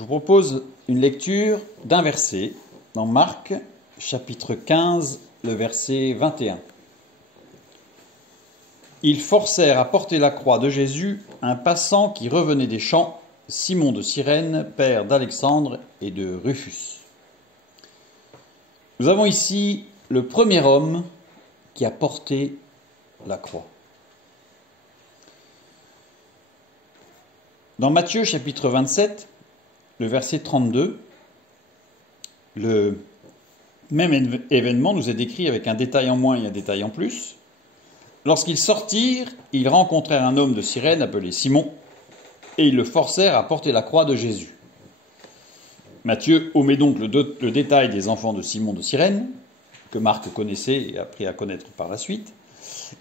Je vous propose une lecture d'un verset dans Marc, chapitre 15, le verset 21. Ils forcèrent à porter la croix de Jésus un passant qui revenait des champs, Simon de Cyrène, père d'Alexandre et de Rufus. Nous avons ici le premier homme qui a porté la croix. Dans Matthieu chapitre 27, le verset 32, le même événement nous est décrit avec un détail en moins et un détail en plus. Lorsqu'ils sortirent, ils rencontrèrent un homme de Cyrène appelé Simon, et ils le forcèrent à porter la croix de Jésus. Matthieu omet donc le détail des enfants de Simon de Cyrène, que Marc connaissait et a appris à connaître par la suite,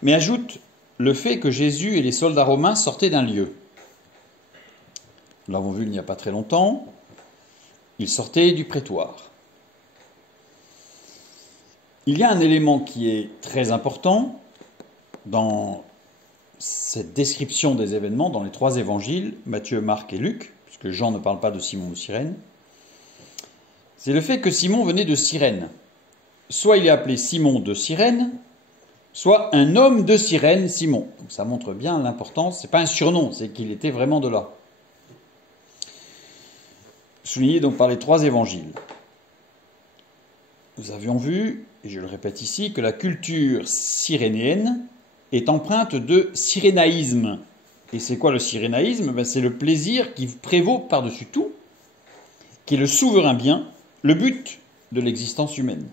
mais ajoute le fait que Jésus et les soldats romains sortaient d'un lieu. Nous l'avons vu il n'y a pas très longtemps, ils sortaient du prétoire. Il y a un élément qui est très important dans cette description des événements dans les trois évangiles, Matthieu, Marc et Luc, puisque Jean ne parle pas de Simon de Cyrène, c'est le fait que Simon venait de Cyrène. Soit il est appelé Simon de Cyrène, soit un homme de Cyrène, Simon. Donc ça montre bien l'importance, ce n'est pas un surnom, c'est qu'il était vraiment de là. Souligné donc par les trois évangiles. Nous avions vu, et je le répète ici, que la culture cyrénéenne est empreinte de cyrénaïsme. Et c'est quoi le cyrénaïsme ? C'est le plaisir qui prévaut par-dessus tout, qui est le souverain bien, le but de l'existence humaine.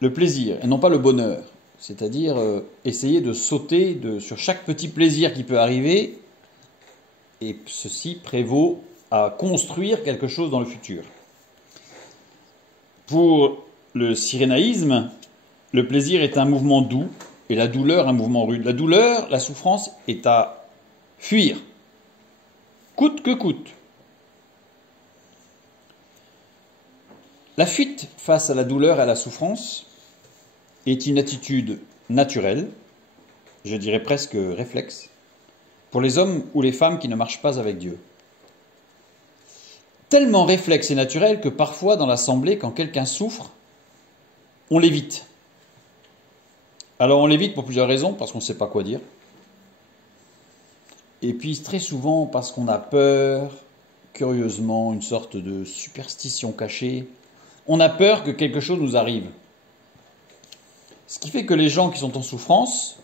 Le plaisir, et non pas le bonheur. C'est-à-dire essayer de sauter sur chaque petit plaisir qui peut arriver, et ceci prévaut à construire quelque chose dans le futur. Pour le cyrénaïsme, le plaisir est un mouvement doux et la douleur un mouvement rude. La douleur, la souffrance est à fuir, coûte que coûte. La fuite face à la douleur et à la souffrance est une attitude naturelle, je dirais presque réflexe, pour les hommes ou les femmes qui ne marchent pas avec Dieu. Tellement réflexe et naturel que parfois dans l'assemblée, quand quelqu'un souffre, on l'évite. Alors on l'évite pour plusieurs raisons, parce qu'on ne sait pas quoi dire. Et puis très souvent parce qu'on a peur, curieusement, une sorte de superstition cachée. On a peur que quelque chose nous arrive. Ce qui fait que les gens qui sont en souffrance,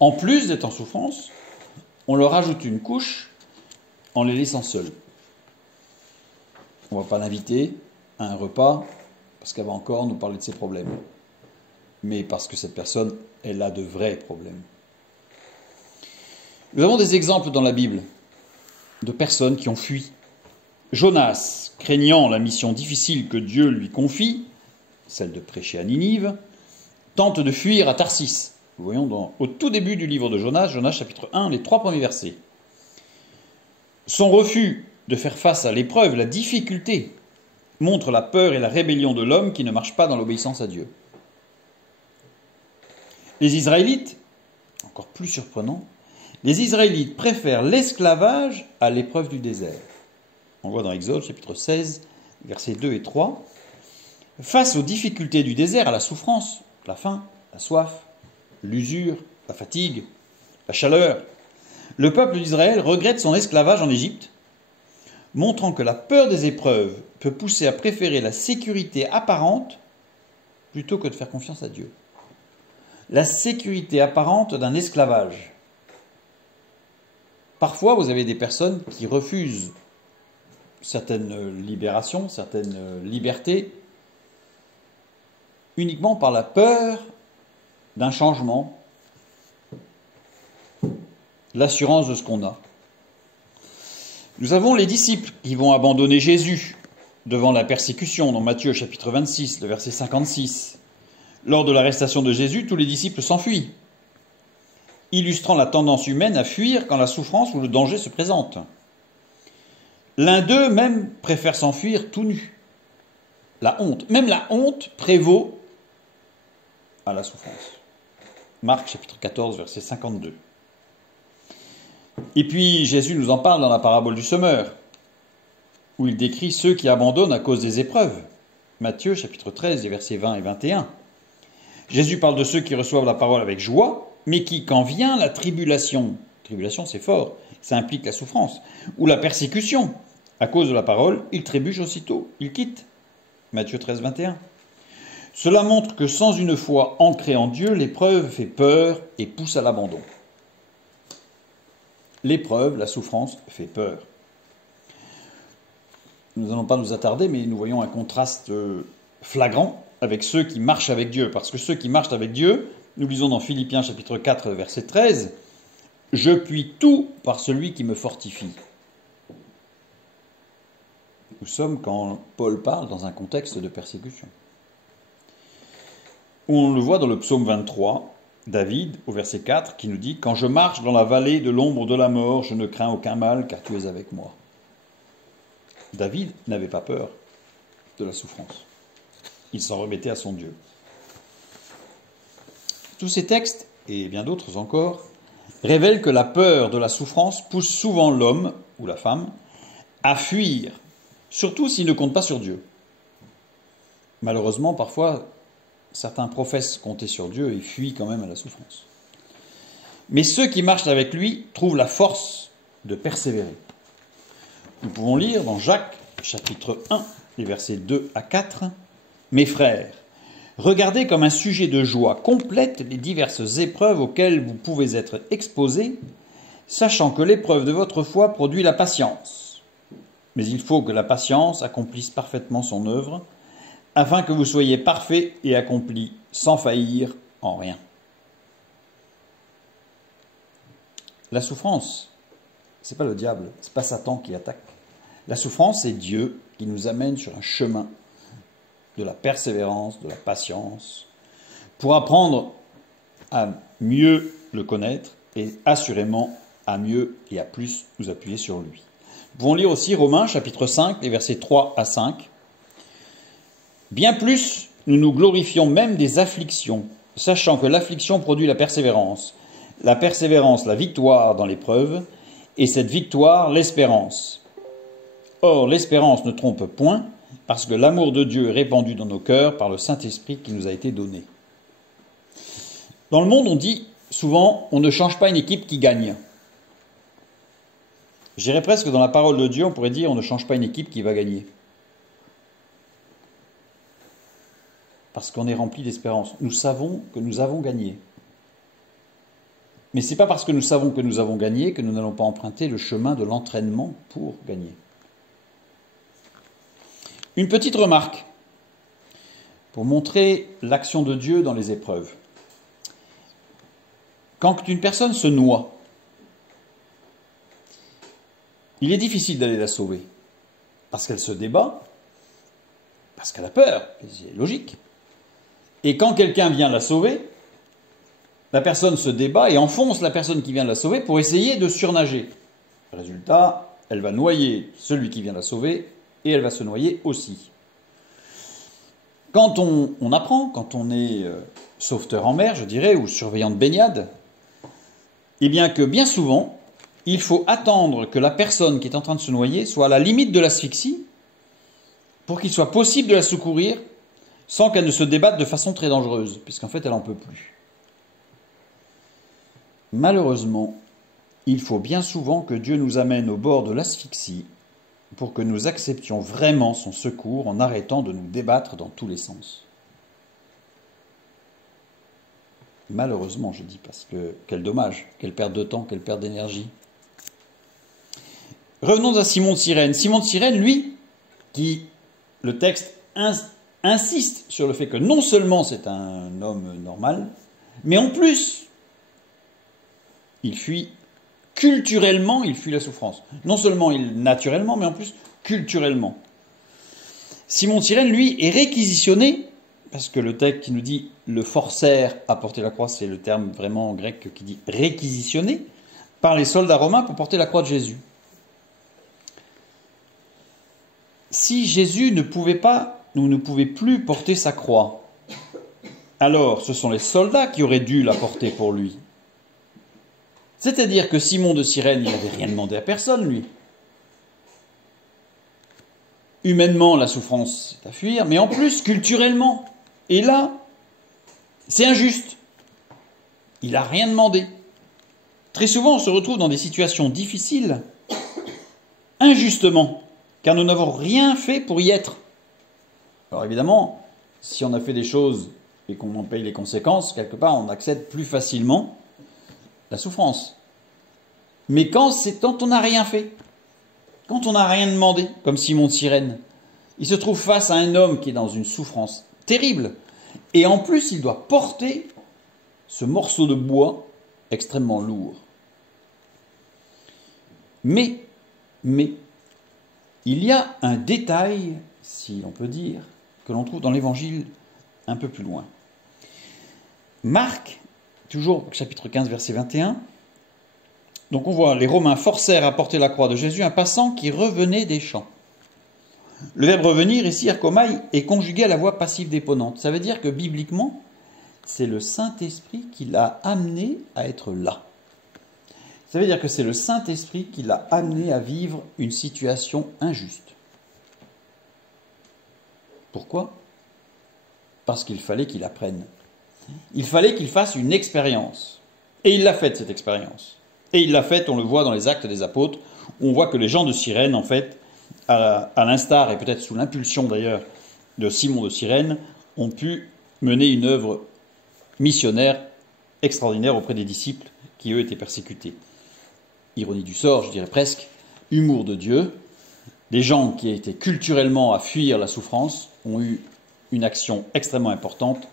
en plus d'être en souffrance, on leur ajoute une couche en les laissant seuls. On ne va pas l'inviter à un repas parce qu'elle va encore nous parler de ses problèmes. Mais parce que cette personne, elle a de vrais problèmes. Nous avons des exemples dans la Bible de personnes qui ont fui. Jonas, craignant la mission difficile que Dieu lui confie, celle de prêcher à Ninive, tente de fuir à Tarsis. Nous voyons au tout début du livre de Jonas, Jonas chapitre 1, les 3 premiers versets. Son refus de faire face à l'épreuve, la difficulté, montre la peur et la rébellion de l'homme qui ne marche pas dans l'obéissance à Dieu. Les Israélites, encore plus surprenant, les Israélites préfèrent l'esclavage à l'épreuve du désert. On voit dans Exode chapitre 16, versets 2 et 3. Face aux difficultés du désert, à la souffrance, la faim, la soif, l'usure, la fatigue, la chaleur, le peuple d'Israël regrette son esclavage en Égypte, montrant que la peur des épreuves peut pousser à préférer la sécurité apparente plutôt que de faire confiance à Dieu. La sécurité apparente d'un esclavage. Parfois, vous avez des personnes qui refusent certaines libérations, certaines libertés, uniquement par la peur d'un changement, l'assurance de ce qu'on a. Nous avons les disciples qui vont abandonner Jésus devant la persécution dans Matthieu chapitre 26, le verset 56. Lors de l'arrestation de Jésus, tous les disciples s'enfuient, illustrant la tendance humaine à fuir quand la souffrance ou le danger se présente. L'un d'eux même préfère s'enfuir tout nu. La honte, même la honte prévaut à la souffrance. Marc chapitre 14, verset 52. Et puis Jésus nous en parle dans la parabole du semeur. où il décrit ceux qui abandonnent à cause des épreuves. Matthieu chapitre 13, les versets 20 et 21. Jésus parle de ceux qui reçoivent la parole avec joie, mais qui, quand vient la tribulation, tribulation c'est fort, ça implique la souffrance, ou la persécution, à cause de la parole, ils trébuchent aussitôt, ils quittent. Matthieu 13, 21. Cela montre que sans une foi ancrée en Dieu, l'épreuve fait peur et pousse à l'abandon. L'épreuve, la souffrance, fait peur. Nous n'allons pas nous attarder, mais nous voyons un contraste flagrant avec ceux qui marchent avec Dieu. Parce que ceux qui marchent avec Dieu, nous lisons dans Philippiens chapitre 4, verset 13, « Je puis tout par celui qui me fortifie ». Nous sommes quand Paul parle dans un contexte de persécution. On le voit dans le psaume 23, David, au verset 4, qui nous dit « Quand je marche dans la vallée de l'ombre de la mort, je ne crains aucun mal, car tu es avec moi. » David n'avait pas peur de la souffrance. Il s'en remettait à son Dieu. Tous ces textes, et bien d'autres encore, révèlent que la peur de la souffrance pousse souvent l'homme, ou la femme, à fuir, surtout s'il ne compte pas sur Dieu. Malheureusement, parfois, certains professent compter sur Dieu et fuient quand même à la souffrance. Mais ceux qui marchent avec lui trouvent la force de persévérer. Nous pouvons lire dans Jacques, chapitre 1, les versets 2 à 4, « Mes frères, regardez comme un sujet de joie complète les diverses épreuves auxquelles vous pouvez être exposés, sachant que l'épreuve de votre foi produit la patience. Mais il faut que la patience accomplisse parfaitement son œuvre, afin que vous soyez parfaits et accomplis sans faillir en rien. » La souffrance, ce n'est pas le diable, ce n'est pas Satan qui attaque. La souffrance, c'est Dieu qui nous amène sur un chemin de la persévérance, de la patience, pour apprendre à mieux le connaître et assurément à mieux et à plus nous appuyer sur lui. Nous pouvons lire aussi Romains chapitre 5, les versets 3 à 5. « Bien plus, nous nous glorifions même des afflictions, sachant que l'affliction produit la persévérance la victoire dans l'épreuve, et cette victoire l'espérance. Or, l'espérance ne trompe point, parce que l'amour de Dieu est répandu dans nos cœurs par le Saint-Esprit qui nous a été donné. » Dans le monde, on dit souvent, on ne change pas une équipe qui gagne. Je dirais presque dans la parole de Dieu, on pourrait dire, on ne change pas une équipe qui va gagner. Parce qu'on est rempli d'espérance. Nous savons que nous avons gagné. Mais ce n'est pas parce que nous savons que nous avons gagné que nous n'allons pas emprunter le chemin de l'entraînement pour gagner. Une petite remarque pour montrer l'action de Dieu dans les épreuves. Quand une personne se noie, il est difficile d'aller la sauver, parce qu'elle se débat, parce qu'elle a peur, c'est logique. Et quand quelqu'un vient la sauver, la personne se débat et enfonce la personne qui vient la sauver pour essayer de surnager. Résultat, elle va noyer celui qui vient la sauver et elle va se noyer aussi. Quand on apprend, quand on est sauveteur en mer, je dirais, ou surveillant de baignade, eh bien que bien souvent, il faut attendre que la personne qui est en train de se noyer soit à la limite de l'asphyxie pour qu'il soit possible de la secourir sans qu'elle ne se débatte de façon très dangereuse, puisqu'en fait, elle n'en peut plus. Malheureusement, il faut bien souvent que Dieu nous amène au bord de l'asphyxie pour que nous acceptions vraiment son secours en arrêtant de nous débattre dans tous les sens. Malheureusement, je dis, parce que quel dommage, quelle perte de temps, quelle perte d'énergie. Revenons à Simon de Cyrène. Simon de Cyrène, lui, qui, le texte insiste sur le fait que non seulement c'est un homme normal, mais en plus, il fuit culturellement, il fuit la souffrance. Non seulement naturellement, mais en plus culturellement. Simon de Cyrène, lui, est réquisitionné, parce que le texte qui nous dit « le forcèrent à porter la croix », c'est le terme vraiment grec qui dit « réquisitionné », par les soldats romains pour porter la croix de Jésus. Si Jésus ne pouvait pas, ou ne pouvait plus porter sa croix, alors ce sont les soldats qui auraient dû la porter pour lui. C'est-à-dire que Simon de Cyrène, il n'avait rien demandé à personne, lui. humainement, la souffrance est à fuir, mais en plus, culturellement. Et là, c'est injuste. Il n'a rien demandé. Très souvent, on se retrouve dans des situations difficiles, injustement, car nous n'avons rien fait pour y être. Alors évidemment, si on a fait des choses et qu'on en paye les conséquences, quelque part, on accède plus facilement la souffrance. Mais quand on n'a rien fait, quand on n'a rien demandé, comme Simon de Cyrène, il se trouve face à un homme qui est dans une souffrance terrible, et en plus, il doit porter ce morceau de bois extrêmement lourd. Mais, il y a un détail, si on peut dire, que l'on trouve dans l'Évangile un peu plus loin. Marc, toujours chapitre 15, verset 21, donc on voit, les Romains forcèrent à porter la croix de Jésus un passant qui revenait des champs. Le verbe revenir, ici, arkomai, est conjugué à la voix passive déponente. Ça veut dire que, bibliquement, c'est le Saint-Esprit qui l'a amené à être là. Ça veut dire que c'est le Saint-Esprit qui l'a amené à vivre une situation injuste. Pourquoi ? Parce qu'il fallait qu'il apprenne. Il fallait qu'il fasse une expérience. Et il l'a faite, cette expérience. Et il l'a faite, on le voit dans les Actes des Apôtres. On voit que les gens de Cyrène, en fait, à l'instar, et peut-être sous l'impulsion d'ailleurs de Simon de Cyrène, ont pu mener une œuvre missionnaire extraordinaire auprès des disciples qui, eux, étaient persécutés. Ironie du sort, je dirais presque, humour de Dieu. Les gens qui étaient culturellement à fuir la souffrance ont eu une action extrêmement importante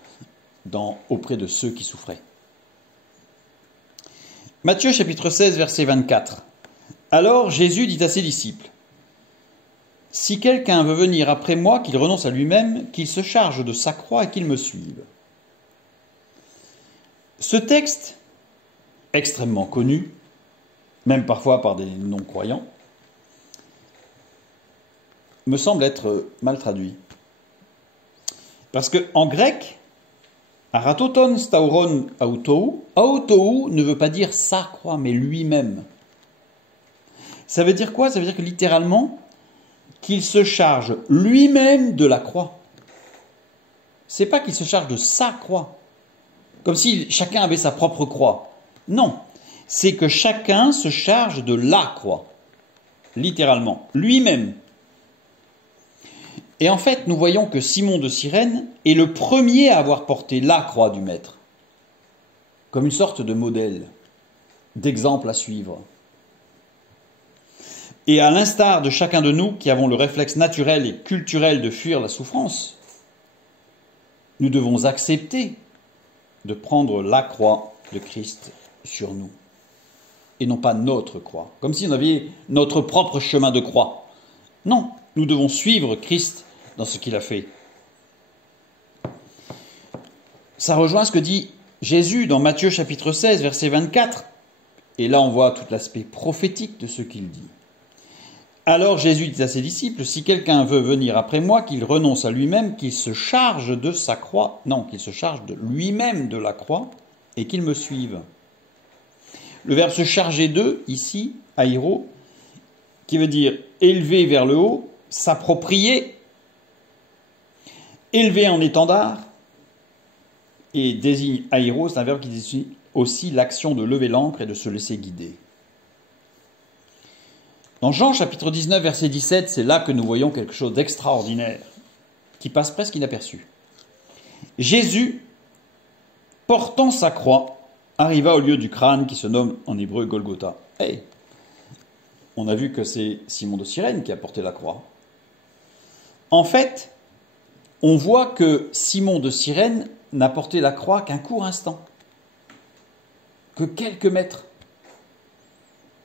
auprès de ceux qui souffraient. Matthieu chapitre 16, verset 24. Alors Jésus dit à ses disciples, « Si quelqu'un veut venir après moi, qu'il renonce à lui-même, qu'il se charge de sa croix et qu'il me suive. » Ce texte, extrêmement connu, même parfois par des non-croyants, me semble être mal traduit. Parce qu'en grec, aratoton stauron autou, autou ne veut pas dire sa croix, mais lui-même. Ça veut dire quoi ? Ça veut dire que littéralement, qu'il se charge lui-même de la croix. C'est pas qu'il se charge de sa croix, comme si chacun avait sa propre croix. Non, c'est que chacun se charge de la croix, littéralement, lui-même. Et en fait, nous voyons que Simon de Cyrène est le premier à avoir porté la croix du Maître, comme une sorte de modèle, d'exemple à suivre. Et à l'instar de chacun de nous qui avons le réflexe naturel et culturel de fuir la souffrance, nous devons accepter de prendre la croix de Christ sur nous, et non pas notre croix, comme si on avait notre propre chemin de croix. Non, nous devons suivre Christ dans ce qu'il a fait. Ça rejoint ce que dit Jésus dans Matthieu chapitre 16, verset 24, et là on voit tout l'aspect prophétique de ce qu'il dit. Alors Jésus dit à ses disciples, « Si quelqu'un veut venir après moi, qu'il renonce à lui-même, qu'il se charge de sa croix, non, qu'il se charge de lui-même de la croix, et qu'il me suive. » Le verbe se charger de, ici, airo, qui veut dire élever vers le haut, s'approprier, élever en étendard, et désigne airo, c'est un verbe qui désigne aussi l'action de lever l'ancre et de se laisser guider. Dans Jean chapitre 19, verset 17, c'est là que nous voyons quelque chose d'extraordinaire, qui passe presque inaperçu. Jésus, portant sa croix, arriva au lieu du crâne qui se nomme en hébreu Golgotha. Hey, on a vu que c'est Simon de Cyrène qui a porté la croix. En fait, on voit que Simon de Cyrène n'a porté la croix qu'un court instant, que quelques mètres.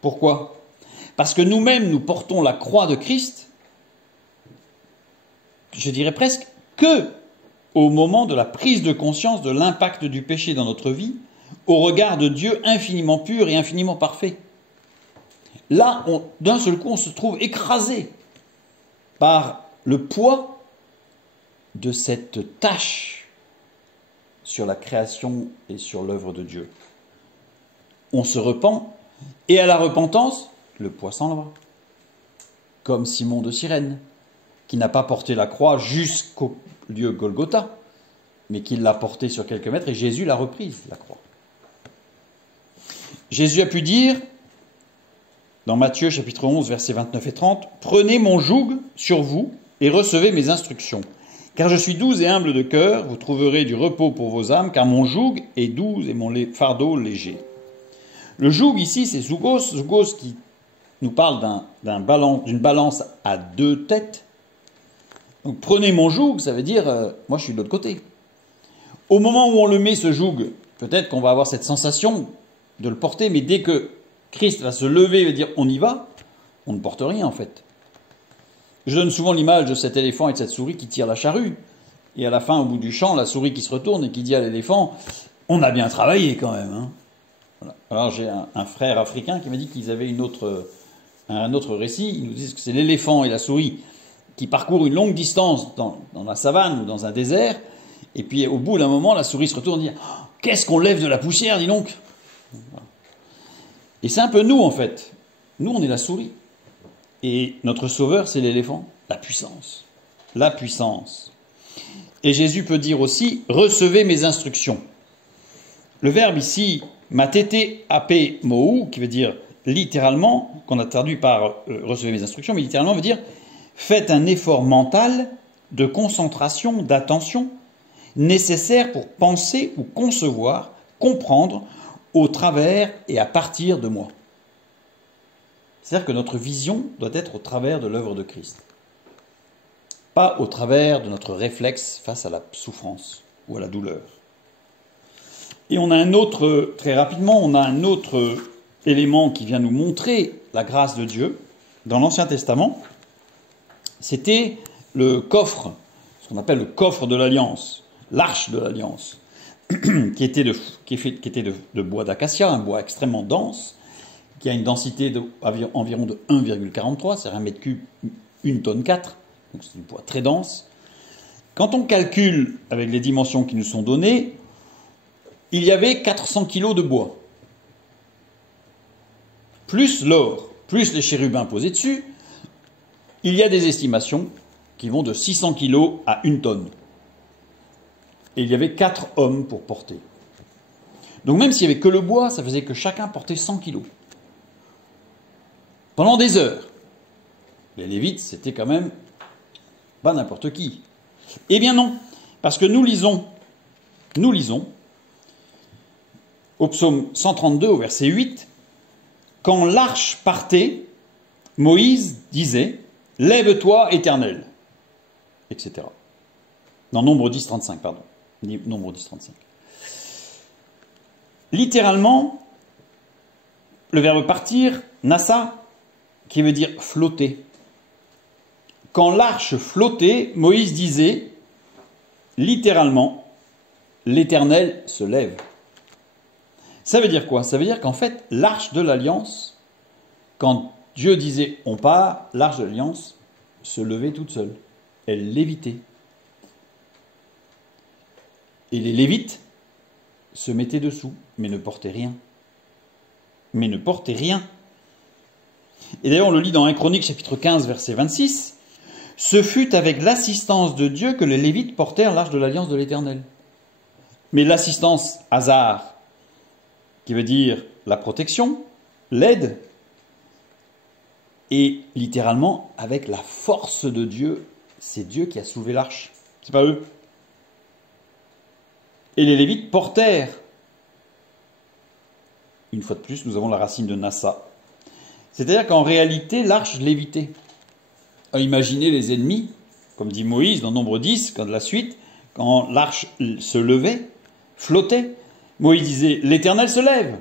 Pourquoi ? Parce que nous-mêmes, nous portons la croix de Christ, je dirais presque, que au moment de la prise de conscience de l'impact du péché dans notre vie, au regard de Dieu infiniment pur et infiniment parfait. Là, d'un seul coup, on se trouve écrasé par le poids de cette tâche sur la création et sur l'œuvre de Dieu. On se repent, et à la repentance, le poids s'en va. Comme Simon de Cyrène. qui n'a pas porté la croix jusqu'au lieu Golgotha, mais qui l'a portée sur quelques mètres, et Jésus l'a reprise, la croix. Jésus a pu dire, dans Matthieu chapitre 11, versets 29 et 30, « Prenez mon joug sur vous et recevez mes instructions. Car je suis doux et humble de cœur, vous trouverez du repos pour vos âmes, car mon joug est doux et mon fardeau léger. » Le joug ici, c'est zougos, zougos qui nous parle d'une balance à deux têtes. Donc prenez mon joug, ça veut dire, moi je suis de l'autre côté. Au moment où on le met, ce joug, peut-être qu'on va avoir cette sensation de le porter, mais dès que Christ va se lever et va dire on y va, on ne porte rien en fait. Je donne souvent l'image de cet éléphant et de cette souris qui tire la charrue. Et à la fin, au bout du champ, la souris qui se retourne et qui dit à l'éléphant « On a bien travaillé quand même. Hein ». Voilà. Alors j'ai un frère africain qui m'a dit qu'ils avaient un autre récit. Ils nous disent que c'est l'éléphant et la souris qui parcourent une longue distance dans la savane ou dans un désert. Et puis au bout d'un moment, la souris se retourne et dit « Qu'est-ce qu'on lève de la poussière, dis donc !» Et c'est un peu nous en fait. Nous, on est la souris. Et notre sauveur, c'est l'éléphant. La puissance. La puissance. Et Jésus peut dire aussi, recevez mes instructions. Le verbe ici, matete ape mou, qui veut dire littéralement, qu'on a traduit par recevez mes instructions, mais littéralement veut dire faites un effort mental de concentration, d'attention, nécessaire pour penser ou concevoir, comprendre au travers et à partir de moi. C'est-à-dire que notre vision doit être au travers de l'œuvre de Christ. Pas au travers de notre réflexe face à la souffrance ou à la douleur. Et on a très rapidement, on a un autre élément qui vient nous montrer la grâce de Dieu. Dans l'Ancien Testament, c'était le coffre, ce qu'on appelle le coffre de l'Alliance, l'arche de l'Alliance, qui était de bois d'acacia, un bois extrêmement dense, qui a une densité environ de 1,43, c'est-à-dire 1 mètre cube, 1 tonne 4, donc c'est du bois très dense. Quand on calcule avec les dimensions qui nous sont données, il y avait 400 kilos de bois. Plus l'or, plus les chérubins posés dessus, il y a des estimations qui vont de 600 kilos à 1 tonne. Et il y avait 4 hommes pour porter. Donc même s'il n'y avait que le bois, ça faisait que chacun portait 100 kilos. Pendant des heures. Les Lévites, c'était quand même pas n'importe qui. Eh bien non, parce que nous lisons au psaume 132, au verset 8, « Quand l'arche partait, Moïse disait « Lève-toi, Éternel », etc. Dans Nombre 10, 35, pardon. Nombre 10, 35. Littéralement, le verbe partir, nassa, qui veut dire flotter. Quand l'arche flottait, Moïse disait, littéralement, l'Éternel se lève. Ça veut dire quoi? Ça veut dire qu'en fait, l'arche de l'Alliance, quand Dieu disait on part, l'arche de l'Alliance se levait toute seule. Elle lévitait. Et les Lévites se mettaient dessous, mais ne portaient rien. Mais ne portaient rien. Et d'ailleurs, on le lit dans 1 Chronique, chapitre 15, verset 26. « Ce fut avec l'assistance de Dieu que les Lévites portèrent l'arche de l'Alliance de l'Éternel. » Mais l'assistance, hasard, qui veut dire la protection, l'aide, et littéralement, avec la force de Dieu, c'est Dieu qui a soulevé l'arche. C'est pas eux. Et les Lévites portèrent. Une fois de plus, nous avons la racine de Nassa. C'est-à-dire qu'en réalité, l'arche lévitait. Imaginez les ennemis, comme dit Moïse dans Nombre 10, quand de la suite, quand l'arche se levait, flottait, Moïse disait « L'Éternel se lève,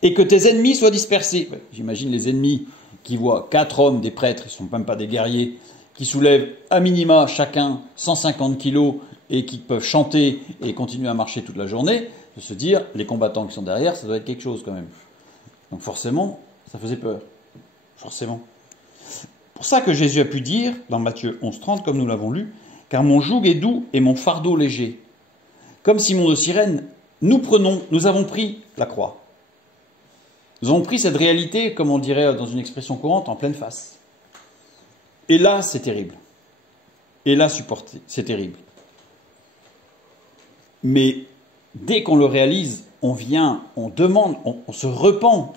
et que tes ennemis soient dispersés. » J'imagine les ennemis qui voient 4 hommes, des prêtres, ils ne sont même pas des guerriers, qui soulèvent à minima chacun 150 kilos et qui peuvent chanter et continuer à marcher toute la journée, de se dire, les combattants qui sont derrière, ça doit être quelque chose quand même. Donc forcément, ça faisait peur. Forcément. Pour ça que Jésus a pu dire, dans Matthieu 11,30, comme nous l'avons lu, « Car mon joug est doux et mon fardeau léger. » Comme Simon de Cyrène, nous avons pris la croix. Nous avons pris cette réalité, comme on dirait dans une expression courante, en pleine face. Et là, c'est terrible. et la supporter. C'est terrible. Mais dès qu'on le réalise, on vient, on demande, on se repent,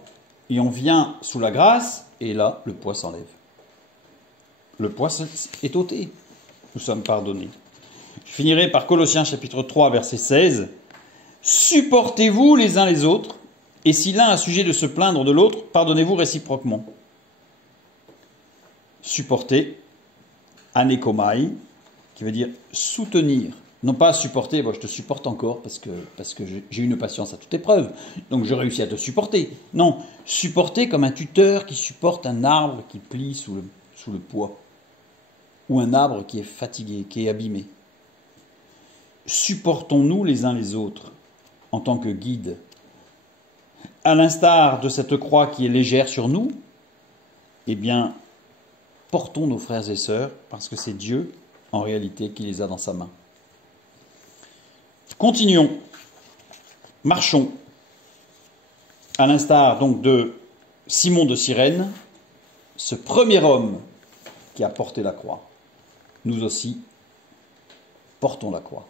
et on vient sous la grâce, et là, le poids s'enlève. Le poids est ôté. Nous sommes pardonnés. Je finirai par Colossiens chapitre 3, verset 16. Supportez-vous les uns les autres, et si l'un a sujet de se plaindre de l'autre, pardonnez-vous réciproquement. Supporter, anekomai, qui veut dire soutenir. Non pas supporter, bon, je te supporte encore parce que j'ai une patience à toute épreuve, donc je réussis à te supporter. Non, supporter comme un tuteur qui supporte un arbre qui plie sous le poids, ou un arbre qui est fatigué, qui est abîmé. Supportons-nous les uns les autres en tant que guide. À l'instar de cette croix qui est légère sur nous, eh bien, portons nos frères et sœurs, parce que c'est Dieu, en réalité, qui les a dans sa main. Continuons, marchons, à l'instar donc de Simon de Cyrène, ce premier homme qui a porté la croix. Nous aussi, portons la croix.